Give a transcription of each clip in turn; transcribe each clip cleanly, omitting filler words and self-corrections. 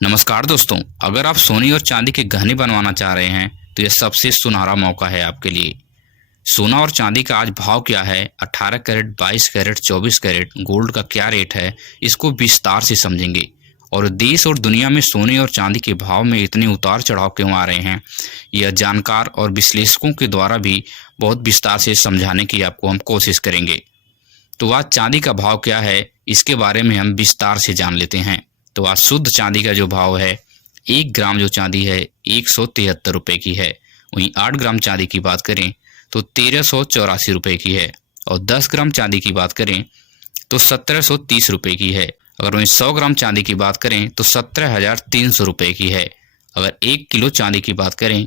नमस्कार दोस्तों, अगर आप सोने और चांदी के गहने बनवाना चाह रहे हैं तो यह सबसे सुनहरा मौका है आपके लिए। सोना और चांदी का आज भाव क्या है, 18 कैरेट, 22 कैरेट, 24 कैरेट गोल्ड का क्या रेट है, इसको विस्तार से समझेंगे। और देश और दुनिया में सोने और चांदी के भाव में इतने उतार चढ़ाव क्यों आ रहे हैं, यह जानकार और विश्लेषकों के द्वारा भी बहुत विस्तार से समझाने की आपको हम कोशिश करेंगे। तो आज चांदी का भाव क्या है, इसके बारे में हम विस्तार से जान लेते हैं। तो आज शुद्ध चांदी का जो भाव है, 1 ग्राम जो चांदी है 173 रुपये की है। वहीं 8 ग्राम चांदी की बात करें तो 1384 रुपये की है। और 10 ग्राम चांदी की बात करें तो 1730 रुपये की है। अगर वहीं 100 ग्राम चांदी की बात करें तो 17,300 रुपये की है। अगर 1 किलो चांदी की बात करें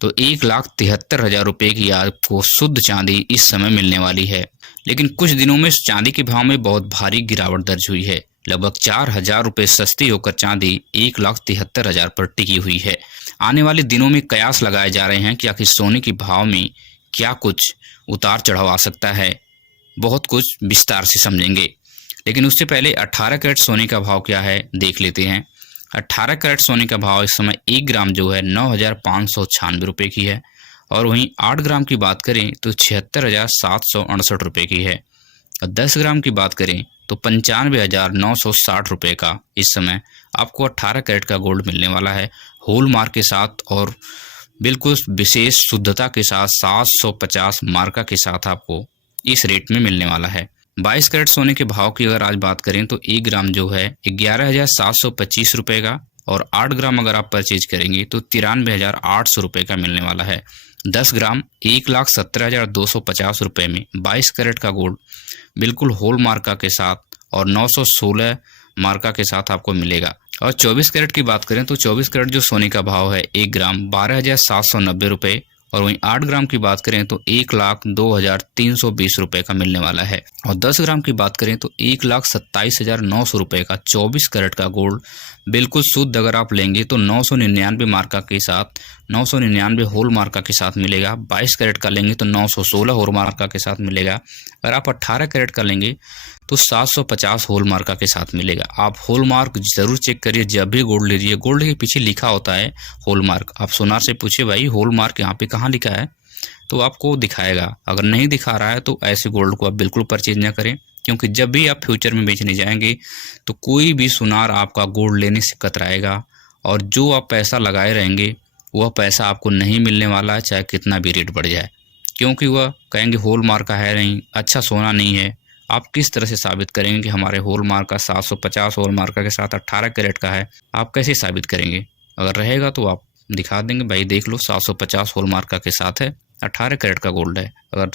तो 1,73,000 रुपये की आपको शुद्ध चांदी इस समय मिलने वाली है। लेकिन कुछ दिनों में चांदी के भाव में बहुत भारी गिरावट दर्ज हुई है। लगभग 4,000 रुपये सस्ती होकर चांदी 1,73,000 पर टिकी हुई है। आने वाले दिनों में कयास लगाए जा रहे हैं कि आखिर सोने के भाव में क्या कुछ उतार चढ़ाव आ सकता है। बहुत कुछ विस्तार से समझेंगे, लेकिन उससे पहले 18 कैरेट सोने का भाव क्या है देख लेते हैं। 18 कैरेट सोने का भाव इस समय 1 ग्राम जो है 9,596 रुपये की है। और वहीं 8 ग्राम की बात करें तो 76,768 रुपये की है। और 10 ग्राम की बात करें तो 95,960 रुपये का इस समय आपको 18 कैरेट का गोल्ड मिलने वाला है, होल मार्क के साथ और बिल्कुल विशेष शुद्धता के साथ 750 मार्का के साथ आपको इस रेट में मिलने वाला है। 22 कैरेट सोने के भाव की अगर आज बात करें तो 1 ग्राम जो है 11,725 रुपये का। और 8 ग्राम अगर आप परचेज करेंगे तो 93,800 रुपये का मिलने वाला है। 10 ग्राम 1,17,250 रुपये में 22 कैरेट का गोल्ड बिल्कुल होल मार्का के साथ और 916 मार्का के साथ आपको मिलेगा। और 24 कैरेट की बात करें तो 24 कैरेट जो सोने का भाव है 1 ग्राम 12,790 रुपये। और वहीं 8 ग्राम की बात करें तो 1,02,320 रुपये का मिलने वाला है। और 10 ग्राम की बात करें तो 1,27,900 रुपये का 24 कैरेट का गोल्ड बिल्कुल शुद्ध अगर आप लेंगे तो 999 मार्का के साथ 999 होल मार्का के साथ मिलेगा। 22 कैरेट का लेंगे तो 916 होल मार्का के साथ मिलेगा। अगर आप 18 कैरेट का लेंगे तो 750 होल मार्का के साथ मिलेगा। आप होल मार्क जरूर चेक करिए, जब भी गोल्ड लीजिए गोल्ड के पीछे लिखा होता है होल मार्क। आप सोनार से पूछिए भाई होल मार्क यहाँ पे कहाँ लिखा है, तो आपको दिखाएगा। अगर नहीं दिखा रहा है तो ऐसे गोल्ड को आप बिल्कुल परचेज ना करें, क्योंकि जब भी आप फ्यूचर में बेचने जाएंगे तो कोई भी सुनार आपका गोल्ड लेने से कतराएगा और जो आप पैसा लगाए रहेंगे वह पैसा आपको नहीं मिलने वाला है, चाहे कितना भी रेट बढ़ जाए। क्योंकि वह कहेंगे होल मार्क का है नहीं, अच्छा सोना नहीं है। आप किस तरह से साबित करेंगे कि हमारे होल मार्क का 750 होल मार्क के साथ 18 कैरेट का है, आप कैसे साबित करेंगे? अगर रहेगा तो आप दिखा देंगे, भाई देख लो 750 होल मार्क के साथ है, 18 कैरेट का गोल्ड है। अगर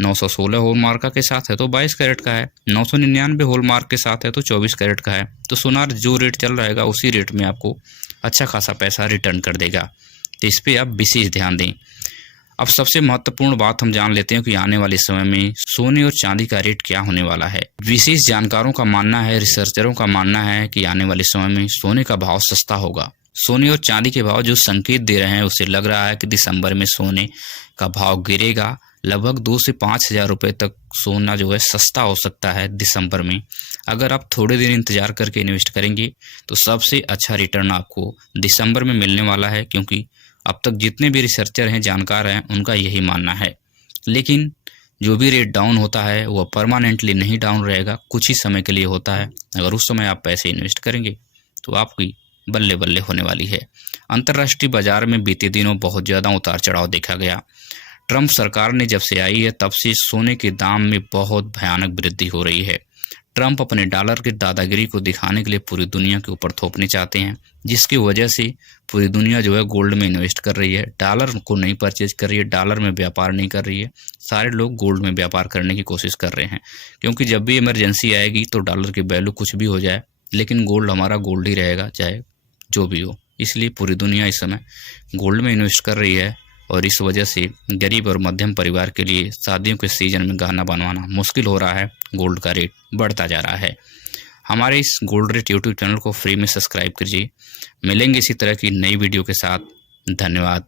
916 होल मार्क के साथ है तो 22 कैरेट का है, 999 होल मार्क के साथ है तो 24 कैरेट का है। तो सोनार जो रेट चल रहेगा उसी रेट में आपको अच्छा खासा पैसा रिटर्न कर देगा। तो इस पर आप विशेष ध्यान दें। अब सबसे महत्वपूर्ण बात हम जान लेते हैं कि आने वाले समय में सोने और चांदी का रेट क्या होने वाला है। विशेष जानकारों का मानना है, रिसर्चरों का मानना है कि आने वाले समय में सोने का भाव सस्ता होगा। सोने और चांदी के भाव जो संकेत दे रहे हैं उससे लग रहा है कि दिसंबर में सोने का भाव गिरेगा। लगभग 2 से 5,000 रुपये तक सोना जो है सस्ता हो सकता है दिसंबर में। अगर आप थोड़े दिन इंतजार करके इन्वेस्ट करेंगे तो सबसे अच्छा रिटर्न आपको दिसंबर में मिलने वाला है, क्योंकि अब तक जितने भी रिसर्चर हैं, जानकार हैं, उनका यही मानना है। लेकिन जो भी रेट डाउन होता है वह परमानेंटली नहीं डाउन रहेगा, कुछ ही समय के लिए होता है। अगर उस समय आप पैसे इन्वेस्ट करेंगे तो आपकी बल्ले बल्ले होने वाली है। अंतर्राष्ट्रीय बाजार में बीते दिनों बहुत ज़्यादा उतार चढ़ाव देखा गया। ट्रंप सरकार ने जब से आई है तब से सोने के दाम में बहुत भयानक वृद्धि हो रही है। ट्रंप अपने डॉलर की दादागिरी को दिखाने के लिए पूरी दुनिया के ऊपर थोपने चाहते हैं, जिसकी वजह से पूरी दुनिया जो है गोल्ड में इन्वेस्ट कर रही है, डॉलर को नहीं परचेज कर रही है, डॉलर में व्यापार नहीं कर रही है। सारे लोग गोल्ड में व्यापार करने की कोशिश कर रहे हैं, क्योंकि जब भी इमरजेंसी आएगी तो डॉलर की वैल्यू कुछ भी हो जाए, लेकिन गोल्ड हमारा गोल्ड ही रहेगा, चाहे जो भी हो। इसलिए पूरी दुनिया इस समय गोल्ड में इन्वेस्ट कर रही है और इस वजह से गरीब और मध्यम परिवार के लिए शादियों के सीजन में गहना बनवाना मुश्किल हो रहा है। गोल्ड का रेट बढ़ता जा रहा है। हमारे इस गोल्ड रेट यूट्यूब चैनल को फ्री में सब्सक्राइब कीजिए। मिलेंगे इसी तरह की नई वीडियो के साथ। धन्यवाद।